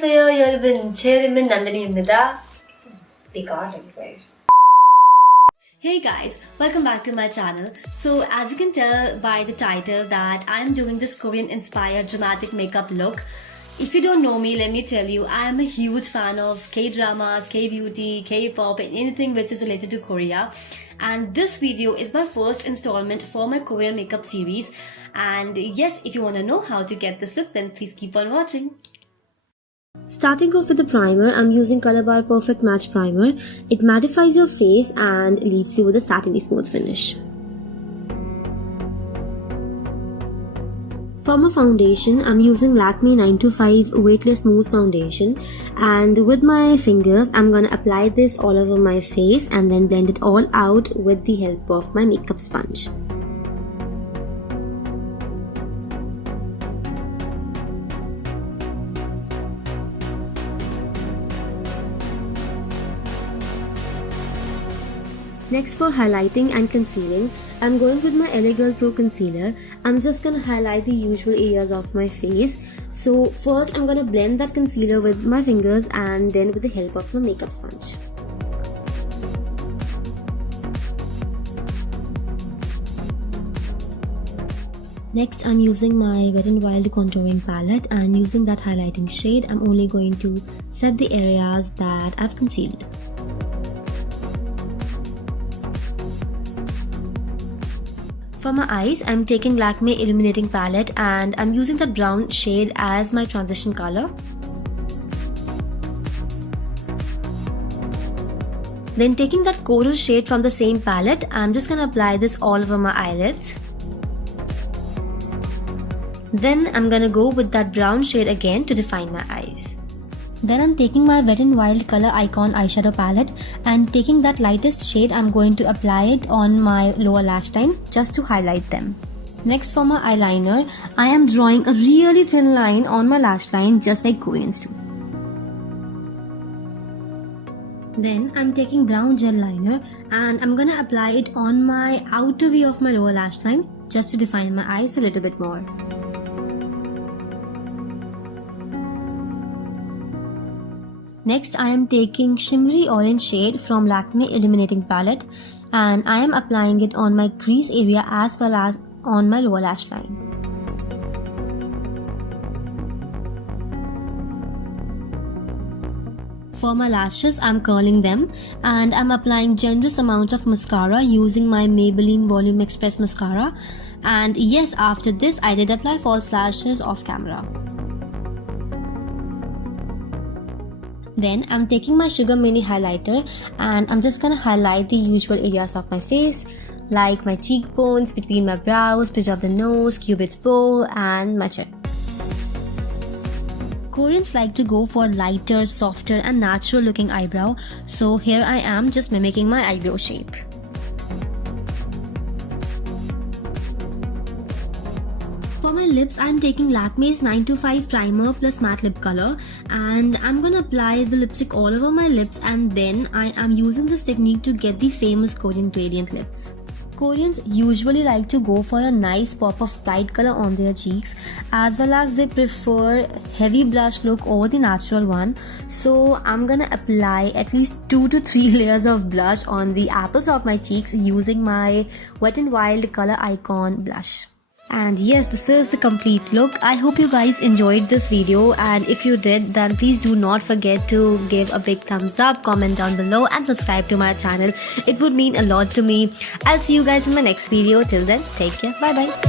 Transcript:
안녕하세요 여러분, 제 이름은 난다니입니다. Be God everywhere. Hey guys, welcome back to my channel. So as you can tell by the title that I'm doing this Korean inspired dramatic makeup look. If you don't know me, let me tell you, I am a huge fan of K-dramas, K-beauty, K-pop and anything which is related to Korea. And this video is my first installment for my Korean makeup series. And yes, if you want to know how to get this look, then please keep on watching. Starting off with the primer, I'm using Color Bar Perfect Match Primer. It mattifies your face and leaves you with a satiny smooth finish. For my foundation, I'm using Lakme 925 Weightless Mousse Foundation, and with my fingers, I'm gonna apply this all over my face and then blend it all out with the help of my makeup sponge. Next, for highlighting and concealing, I'm going with my LA Girl Pro Concealer. I'm just gonna highlight the usual areas of my face. So first I'm gonna blend that concealer with my fingers and then with the help of my makeup sponge. Next, I'm using my Wet n Wild contouring palette, and using that highlighting shade, I'm only going to set the areas that I've concealed. For my eyes, I'm taking Lakme Illuminating Palette and I'm using that brown shade as my transition color. Then taking that coral shade from the same palette, I'm just gonna apply this all over my eyelids. Then I'm gonna go with that brown shade again to define my eyes. Then I'm taking my Wet n Wild Color Icon eyeshadow palette and taking that lightest shade, I'm going to apply it on my lower lash line just to highlight them. Next, for my eyeliner, I am drawing a really thin line on my lash line just like Koreans do. Then I'm taking brown gel liner and I'm gonna apply it on my outer V of my lower lash line just to define my eyes a little bit more. Next, I am taking shimmery orange shade from Lakme Illuminating Palette and I am applying it on my crease area as well as on my lower lash line. For my lashes, I'm curling them and I'm applying generous amount of mascara using my Maybelline Volume Express mascara. And yes, after this, I did apply false lashes off camera. Then I'm taking my Sugar Mini highlighter and I'm just gonna highlight the usual areas of my face like my cheekbones, between my brows, bridge of the nose, cupid's bow and my chin. Koreans like to go for lighter, softer and natural looking eyebrow, so here I am just mimicking my eyebrow shape. For my lips, I'm taking Lakme's 925 Primer plus Matte Lip Color and I'm gonna apply the lipstick all over my lips, and then I am using this technique to get the famous Korean gradient lips. Koreans usually like to go for a nice pop of bright color on their cheeks, as well as they prefer heavy blush look over the natural one. So I'm gonna apply at least 2 to 3 layers of blush on the apples of my cheeks using my Wet n Wild Color Icon blush. And yes, this is the complete look. I hope you guys enjoyed this video, and if you did, then please do not forget to give a big thumbs up, comment down below and subscribe to my channel. It would mean a lot to me. I'll see you guys in my next video. Till then, take care. Bye bye.